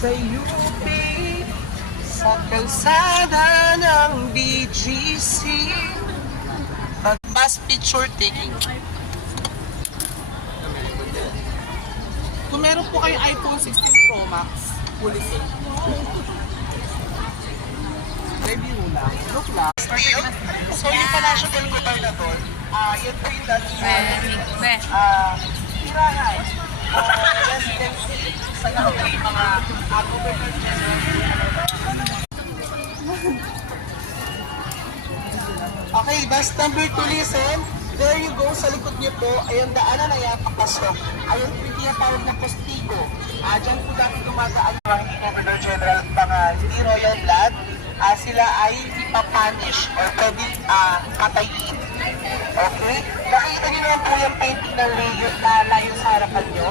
sa UP Sa kalsada ng BGC Pag bus picture taking Kung meron po kayong iPhone 16 Pro Max, fully safe. Review lang. Look lang. So yung Panasya Gobernador, ah, yun po yung dati. Ah, tirahan ah, residency sa lahat Okay, bus number 2, listen. There you go, sa likod niyo po, ay ang daanan na yan, papasok. Ayun po tinatawag na postigo. Ah, dyan po dati dumadaan hindi Governor General mga hindi royal blood. Ah, sila ay ipapanish or pwede ah, patayin. Okay? Nakita niyo naman po yung painting ng layo, na layo sa harapan niyo.